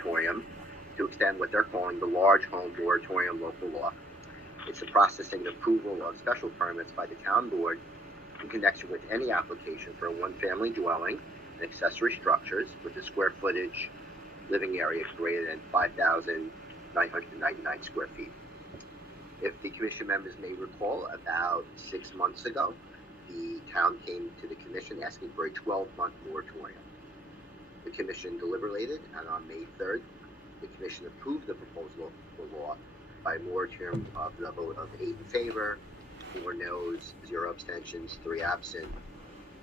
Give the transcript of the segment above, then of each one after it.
moratorium to extend what they're calling the large home moratorium local law. It's the processing and approval of special permits by the town board in connection with any application for a one-family dwelling and accessory structures with a square footage living area greater than 5,999 square feet. If the commission members may recall, about 6 months ago, the town came to the commission asking for a 12-month moratorium. The commission deliberated, and on May 3rd, the commission approved the proposal for law by a moratorium of the vote of 8 in favor, 4 noes, 0 abstentions, 3 absent,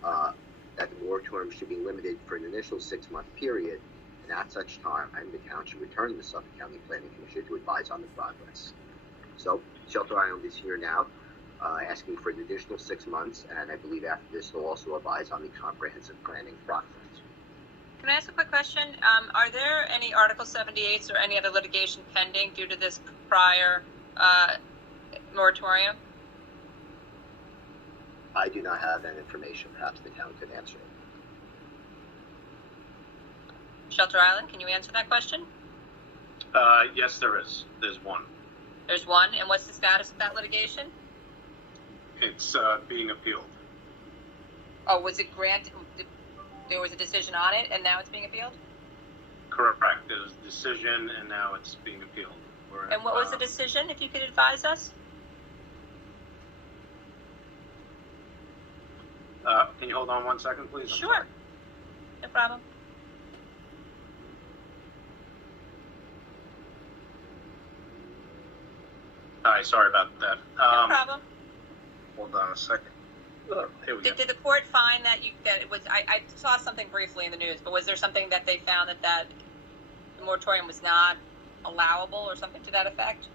that the moratorium should be limited for an initial 6-month period, and at such time, the town should return to the Suffolk County Planning Commission to advise on the progress. So, Shelter Island is here now, asking for an additional 6 months, and I believe after this, they'll also advise on the comprehensive planning process. Can I ask a quick question? Are there any Article 78s or any other litigation pending due to this prior moratorium? I do not have that information. Perhaps the town could answer it. Shelter Island, can you answer that question? Yes, there is. There's one. There's one, and what's the status of that litigation? It's being appealed. Oh, was it granted? There was a decision on it, and now it's being appealed? Correct. There was a decision, and now it's being appealed. And what was the decision, if you could advise us? Can you hold on 1 second, please? Sure. No problem. Hi, sorry about that. No problem. Hold on a second. Here we go. Did the court find that it was? I saw something briefly in the news, but was there something that they found that the moratorium was not allowable or something to that effect?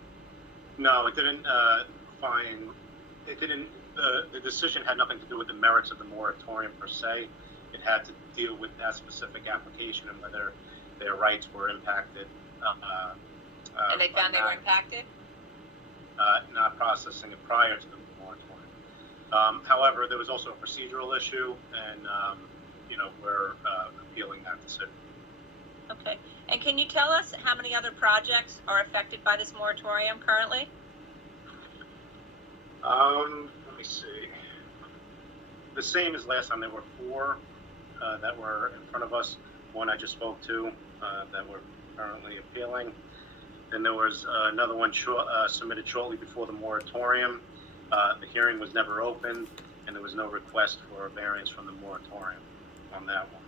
No, it didn't find. It didn't. The decision had nothing to do with the merits of the moratorium per se. It had to deal with that specific application and whether their rights were impacted. And they found they were impacted? Not processing it prior to the moratorium. However, there was also a procedural issue, and we're appealing that decision. Okay. And can you tell us how many other projects are affected by this moratorium currently? Let me see. The same as last time. There were 4 that were in front of us. One I just spoke to that we're currently appealing. Then there was another one submitted shortly before the moratorium. The hearing was never opened, and there was no request for a variance from the moratorium on that one.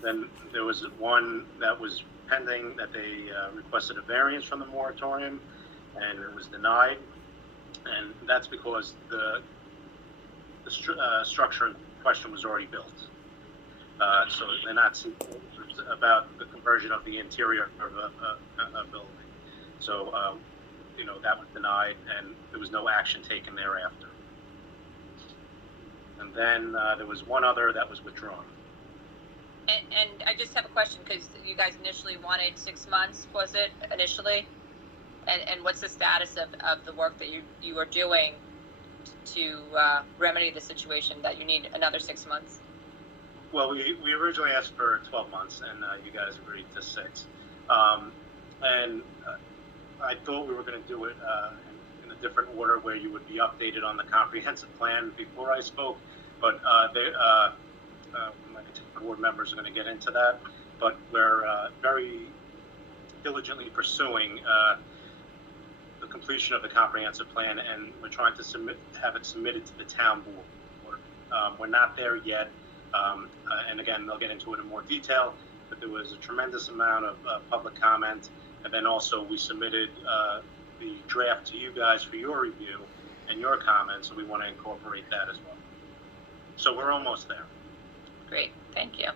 Then there was one that was pending that they requested a variance from the moratorium, and it was denied. And that's because the structure in question was already built. So they're not seeking about the conversion of the interior of a building. So, that was denied, and there was no action taken thereafter. And then there was one other that was withdrawn. And I just have a question, because you guys initially wanted 6 months, was it, initially? And what's the status of the work that you are doing to remedy the situation that you need another 6 months? Well, we originally asked for 12 months, and you guys agreed to 6. And I thought we were going to do it in a different order, where you would be updated on the comprehensive plan before I spoke. But my board members are going to get into that. But we're very diligently pursuing the completion of the comprehensive plan, and we're trying to have it submitted to the town board. We're not there yet. And again, they'll get into it in more detail, but there was a tremendous amount of public comment, and then also we submitted the draft to you guys for your review and your comments, so we want to incorporate that as well. So we're almost there. Great, thank you.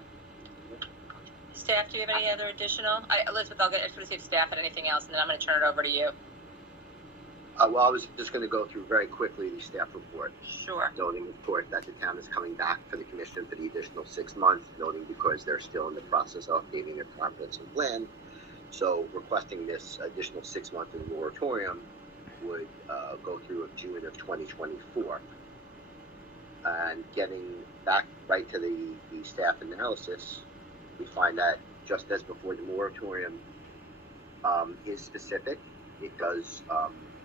Staff, do you have any other additional? Elizabeth, I just want to see if staff had anything else, and then I'm going to turn it over to you. Well, I was just going to go through very quickly the staff report. Sure. Noting, of course, that the town is coming back for the commission for the additional 6 months, noting because they're still in the process of updating their comprehensive plan. So requesting this additional 6 month in the moratorium would go through June of 2024. And getting back right to the staff analysis, we find that just as before, the moratorium is specific. It does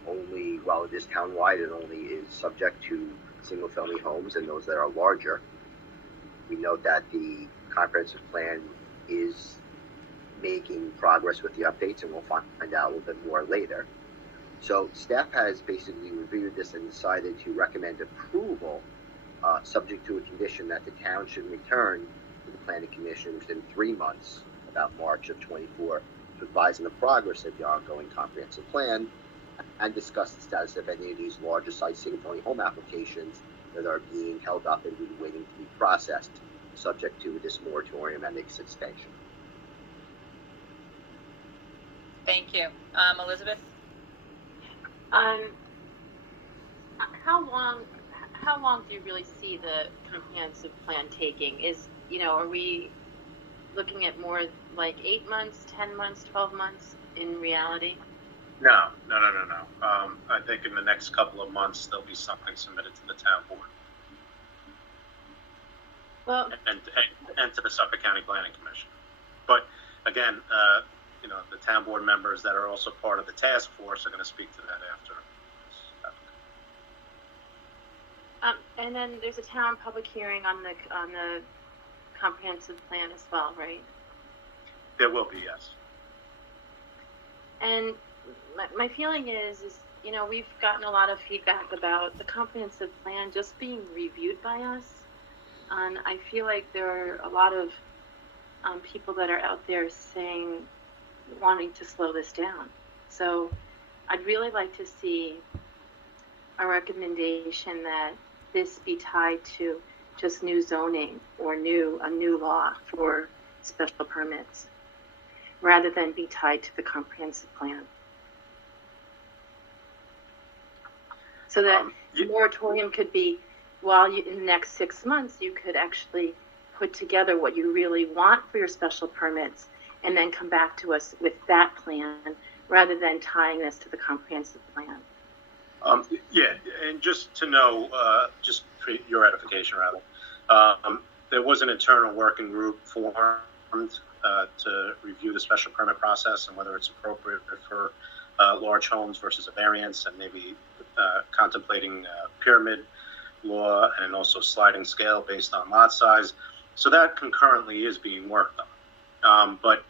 only, while it is townwide, it only is subject to single-family homes and those that are larger. We note that the comprehensive plan is making progress with the updates, and we'll find out a little bit more later. So staff has basically reviewed this and decided to recommend approval, subject to a condition that the town should return to the Planning Commission within 3 months, about March of 24, to advise on the progress of the ongoing comprehensive plan and discuss the status of any of these larger site single-family home applications that are being held up and waiting to be processed, subject to this moratorium and its extension. Thank you. Elizabeth? How long do you really see the comprehensive plan taking? Are we looking at more like 8 months, 10 months, 12 months in reality? No. I think in the next couple of months, there'll be something submitted to the town board Well, and to the Suffolk County Planning Commission. But again, the town board members that are also part of the task force are going to speak to that after. and then there's a town public hearing on the comprehensive plan as well, right? There will be, yes. And my feeling is we've gotten a lot of feedback about the comprehensive plan just being reviewed by us. And I feel like there are a lot of people that are out there wanting to slow this down. So I'd really like to see a recommendation that this be tied to just new zoning or a new law for special permits, rather than be tied to the comprehensive plan. So that the moratorium could be, in the next 6 months, you could actually put together what you really want for your special permits and then come back to us with that plan rather than tying this to the comprehensive plan. And just to know, just for your edification, rather, there was an internal working group formed to review the special permit process and whether it's appropriate for large homes versus a variance, and maybe contemplating pyramid law and also sliding scale based on lot size. So that concurrently is being worked on. But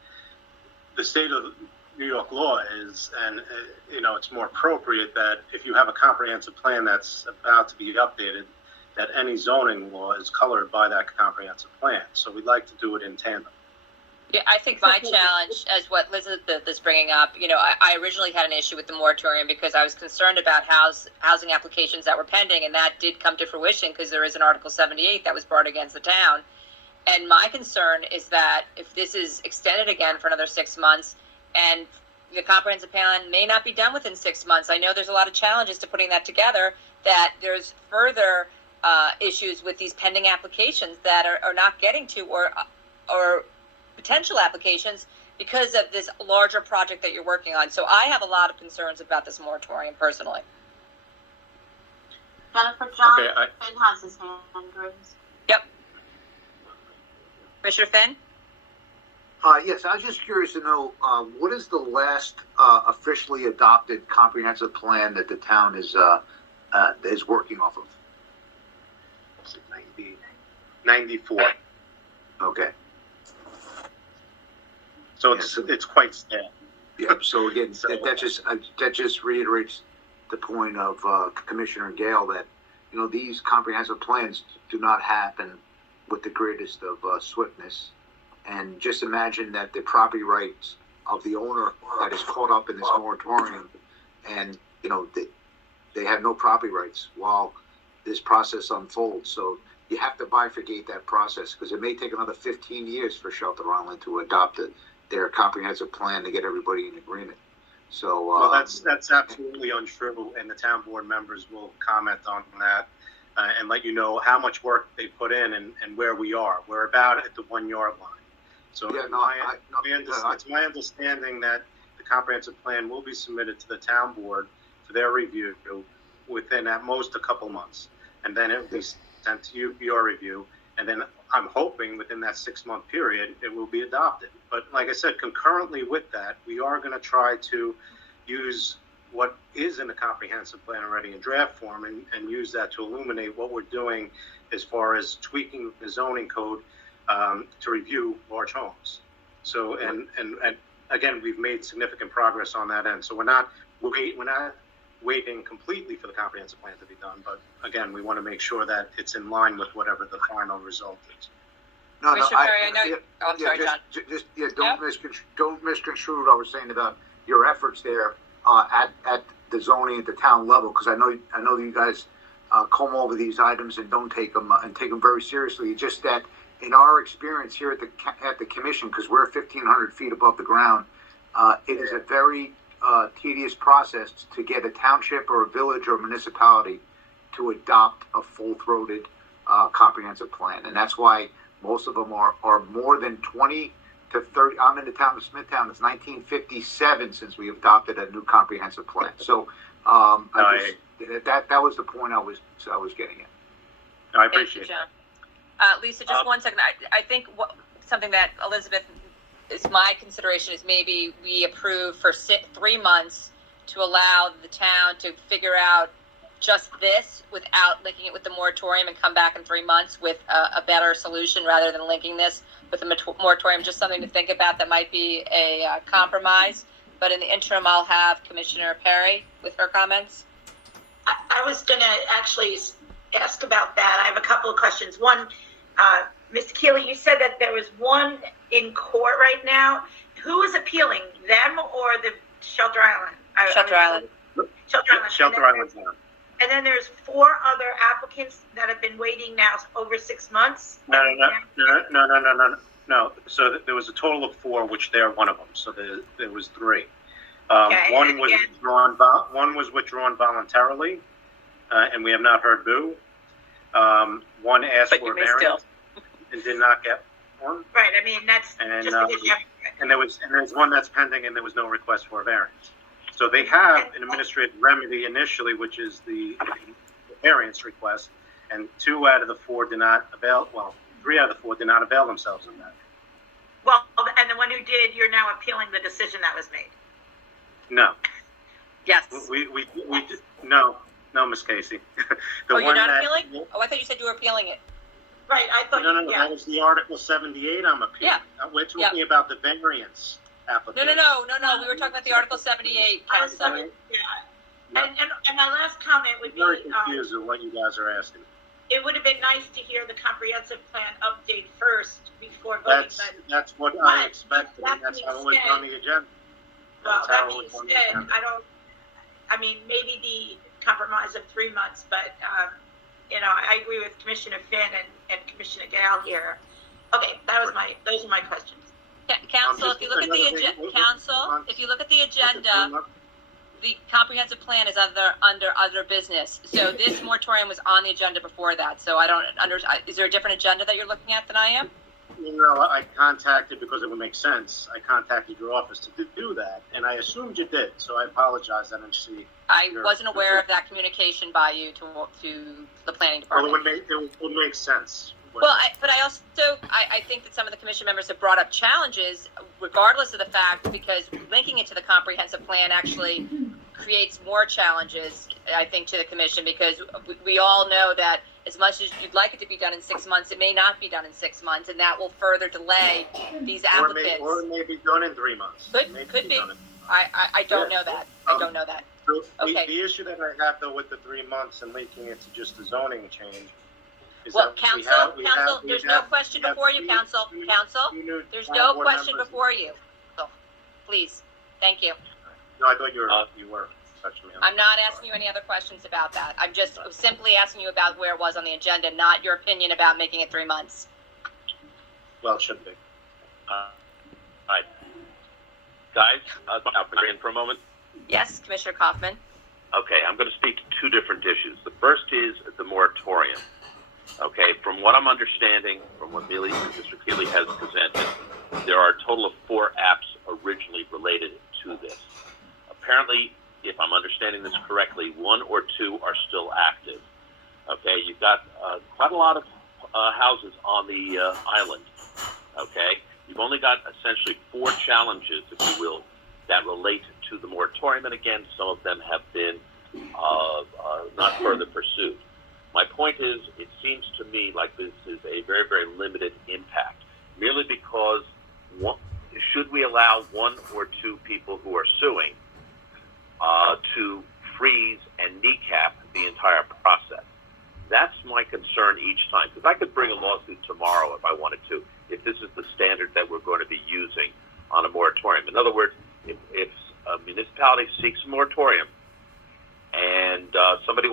the state of New York law is, and it's more appropriate that if you have a comprehensive plan that's about to be updated, that any zoning law is colored by that comprehensive plan. So we'd like to do it in tandem. Yeah, I think my challenge, as what Elizabeth is bringing up, I originally had an issue with the moratorium because I was concerned about housing applications that were pending, and that did come to fruition because there is an Article 78 that was brought against the town. And my concern is that if this is extended again for another 6 months, and the comprehensive plan may not be done within 6 months, I know there's a lot of challenges to putting that together, that there's further issues with these pending applications that are not getting to, or potential applications because of this larger project that you're working on. So I have a lot of concerns about this moratorium personally. Jennifer, John Okay, Finn has his hand raised. Yep. Commissioner Finn? Yes, I was just curious to know, what is the last officially adopted comprehensive plan that the town is working off of? 94. Okay. So it's quite stale. Yeah. So again, that just reiterates the point of Commissioner Gale that these comprehensive plans do not happen with the greatest of swiftness, and just imagine that the property rights of the owner that is caught up in this moratorium, and they have no property rights while this process unfolds. So you have to bifurcate that process because it may take another 15 years for Shelter Island to adopt their comprehensive plan to get everybody in agreement. So well, that's absolutely untrue, and the town board members will comment on that and let you know how much work they put in and where we are. We're about at the 1 yard line. So Yeah, it's my understanding that the comprehensive plan will be submitted to the town board for their review within at most a couple months, and then it will be sent to you for your review, And then I'm hoping within that 6-month period, it will be adopted. But like I said, concurrently with that, we are going to try to use what is in the comprehensive plan already in draft form and use that to illuminate what we're doing as far as tweaking the zoning code to review large homes. So, and again, we've made significant progress on that end. So we're not waiting completely for the comprehensive plan to be done, but again, we want to make sure that it's in line with whatever the final result is. No, Commissioner Perry, I know. Oh, I'm sorry, John. Don't misconstrue what I was saying about your efforts there at the zoning at the town level, because I know you guys comb over these items and don't take them very seriously. It's just that in our experience here at the commission, because we're 1,500 feet above the ground, it is a very tedious process to get a township or a village or a municipality to adopt a full-throated comprehensive plan, and that's why most of them are more than 20 to 30. I'm in the town of Smithtown. It's 1957 since we adopted a new comprehensive plan. So that was the point I was getting at. I appreciate Thank you, John. Lisa, just 1 second. I think something that Elizabeth is my consideration is maybe we approve for 3 months to allow the town to figure out just this without linking it with the moratorium and come back in 3 months with a better solution rather than linking this with the moratorium. Just something to think about that might be a compromise. But in the interim, I'll have Commissioner Perry with her comments. I was going to actually ask about that. I have a couple of questions. One, Mr. Keeley, you said that there was one in court right now. Who is appealing, them or the Shelter Island? Shelter Island. Shelter Island. Shelter Island. And then there's 4 other applicants that have been waiting now over 6 months. No. So there was a total of 4, which they're one of them. So there was 3. Okay, one was withdrawn voluntarily, and we have not heard boo. One asked But for you a may variance and did not get one. Right. I mean, that's And just because you have. and there's one that's pending, and there was no request for a variance. So they have an administrative remedy initially, which is the variance request, and 2 out of the 4 did not avail. Well, 3 out of the 4 did not avail themselves of that. Well, and the one who did, you're now appealing the decision that was made. No, Yes. we no, Miss Casey. You're not appealing? Oh, I thought you said you were appealing it. Right. I thought. No, Yeah. that was the Article 78 I'm appealing. Yeah. We're talking about the variance application. No. We were talking about the Article 78, I was Council. Yeah. And my last comment would I'm be, very confused with what you guys are asking. it would have been nice to hear the comprehensive plan update first before voting. That's what but I expected, and that that's how it was being on the agenda. Well, That's that how it being was on the said, agenda. I mean, maybe the compromise of 3 months, but, I agree with Commissioner Finn and Commissioner Gale here. Okay, those are my questions. Council, if you look at the agenda, the comprehensive plan is under other business. So this moratorium was on the agenda before that. So is there a different agenda that you're looking at than I am? I contacted, because it would make sense, I contacted your office to do that, and I assumed you did, so I apologize. I didn't see. I wasn't aware of that communication by you to the planning Well, department. it would make sense. Well, I think that some of the commission members have brought up challenges, regardless of the fact, because linking it to the comprehensive plan actually creates more challenges, I think, to the commission, because we all know that as much as you'd like it to be done in 6 months, it may not be done in 6 months, and that will further delay these applicants. Or it may be done in 3 months. Could be. I don't know that. I don't know that. So Okay. The issue that I have, though, with the 3 months and linking it to just the zoning change is Well, that Council, there's no question before you, Council. There's no question before you. So, please, thank you. No, I thought you were touching me. I'm not asking you any other questions about that. I'm just simply asking you about where it was on the agenda, not your opinion about making it 3 months. Well, it should be. Hi. Guys, I'll bring in for a moment. Yes, Commissioner Kaufman? Okay, I'm going to speak to 2 different issues. The first is the moratorium. Okay, from what I'm understanding, from what Mr. Keeley has presented, there are a total of 4 apps originally related to this. Apparently, if I'm understanding this correctly, 1 or 2 are still active. Okay, you've got quite a lot of houses on the island. Okay, you've only got essentially 4 challenges, if you will, that relate to the moratorium, and again, some of them have been not further pursued. My point is, it seems to me like this is a very, very limited impact, merely because should we allow 1 or 2 people who are suing to freeze and kneecap the entire process? That's my concern each time, because I could bring a lawsuit tomorrow if I wanted to, if this is the standard that we're going to be using on a moratorium. In other words, if a municipality seeks a moratorium and somebody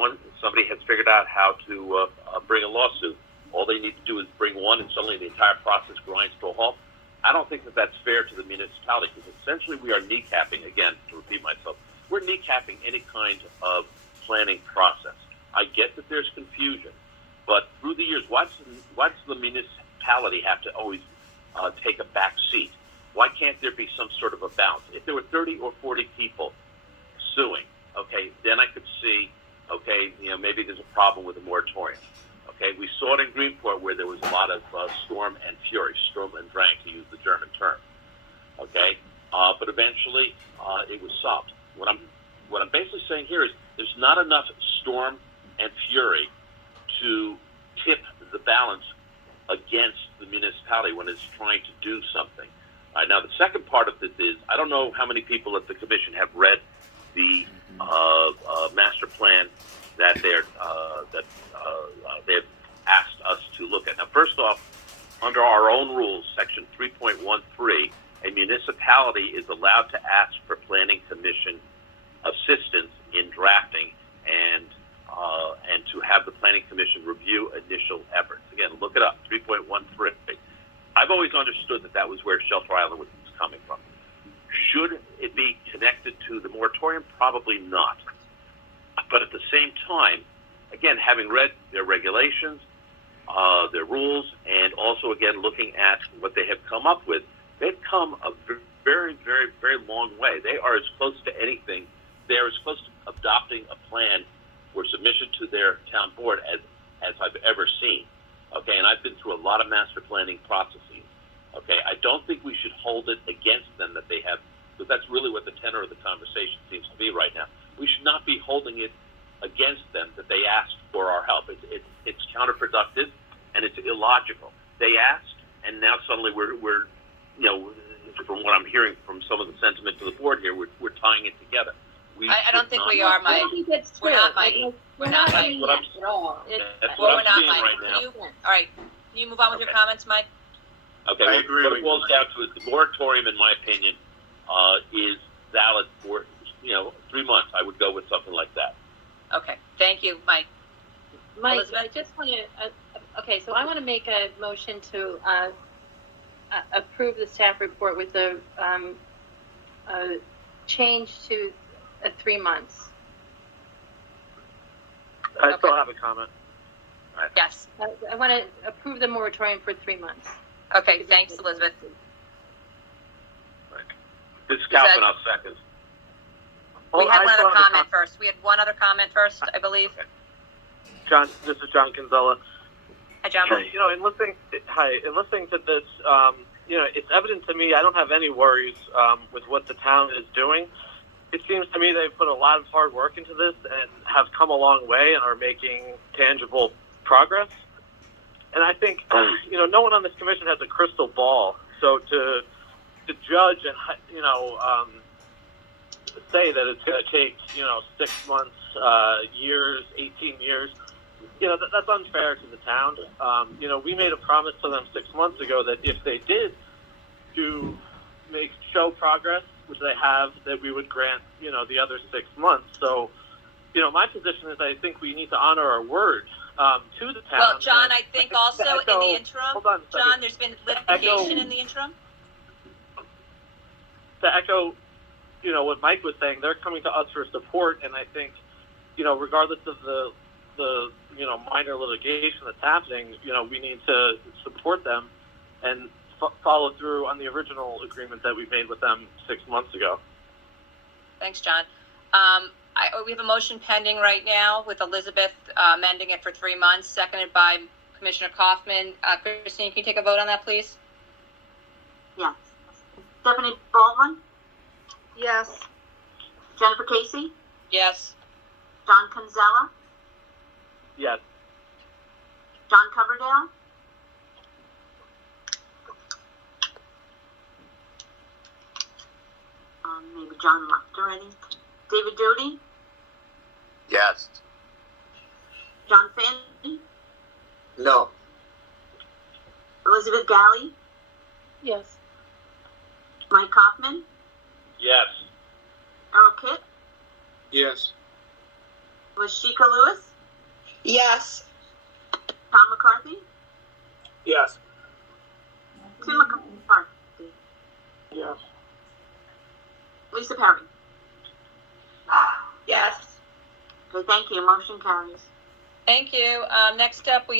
has figured out how to bring a lawsuit, all they need to do is bring one, and suddenly the entire process grinds to a halt. I don't think that that's fair to the municipality, because essentially we are kneecapping, again, to repeat myself, we're kneecapping any kind of planning process. I get that there's confusion, but through the years, why does the municipality have to always take a back seat? Why can't there be some sort of a balance? If there were 30 or 40 people suing, okay, then I could see, okay, maybe there's a problem with a moratorium. Okay, we saw it in Greenport where there was a lot of storm and fury, Sturm and Drang, to use the German term. Okay, but eventually it was solved. What I'm basically saying here is there's not enough storm and fury to tip the balance against the municipality when it's trying to do something. Now, the second part of this is, I don't know how many people at the commission have read the master plan that they've asked us to look at. Now, first off, under our own rules, section 3.13, a municipality is allowed to ask for planning commission assistance in drafting and to have the planning commission review initial efforts. Again, look it up, 3.13. I've always understood that was where Shelter Island was coming from. Should it be connected to the moratorium? Probably not. But at the same time, again, having read their regulations, their rules, and also, again, looking at what they have come up with, they've come a very, very, very long way. They are as close to anything. They are as close to adopting a plan for submission to their town board as I've ever seen. Okay, and I've been through a lot of master planning processes. Okay, I don't think we should hold it against them that they have, because that's really what the tenor of the conversation seems to be right now. We should not be holding it against them that they asked for our help. It's counterproductive and it's illogical. They asked, and now suddenly we're from what I'm hearing from some of the sentiment to the board here, we're tying it together. I don't think we are, Mike. I don't think that's true. We're not, Mike. We're not Mike. doing that at all. That's Well, what we're I'm not, seeing Mike. right now. All right, can you move on with your Okay. comments, Mike? Okay, I agree what with it you. boils down to is the moratorium, in my opinion, is valid for 3 months. I would go with something like that. Okay, thank you, Mike. Mike, Elizabeth? I just want to, okay, so I want to make a motion to approve the staff report with a change to 3 months. I still Okay. have a comment. Yes. I want to approve the moratorium for 3 months. Okay, thanks, Elizabeth. This is that- Calvin, I'll second. We Well, had I one still other have a comment first. We had one other comment first, I believe. John, this is John Kinsella. Hi, John. In listening to this, it's evident to me. I don't have any worries with what the town is doing. It seems to me they've put a lot of hard work into this and have come a long way and are making tangible progress. And I think, no one on this commission has a crystal ball. So to judge and, say that it's going to take, 6 months, years, 18 years, that's unfair to the town. We made a promise to them 6 months ago that if they did show progress, which they have, that we would grant, the other 6 months. So, my position is I think we need to honor our word to the town. Well, John, And I think to also in echo- the interim, hold on a second. John, there's been litigation in the interim. To echo, what Mike was saying, they're coming to us for support, and I think, regardless of the minor litigation that's happening, we need to support them and follow through on the original agreement that we made with them 6 months ago. Thanks, John. We have a motion pending right now with Elizabeth amending it for 3 months, seconded by Commissioner Kaufman. Christine, can you take a vote on that, please? Yes. Stephanie Baldwin, Yes. Jennifer Casey, Yes. John Kinsella, Yes. John Coverdale, maybe John left already. David Doty, Yes. John Fanny, No. Elizabeth Galley, Yes. Mike Kaufman, Yes. Earl Kitt, Yes. Lashika Lewis, Yes. Tom McCarthy, Yes. Tim McCarthy, Yes. Lisa Perry. Yes. Okay, thank you. Motion carries. Thank you. Next up, we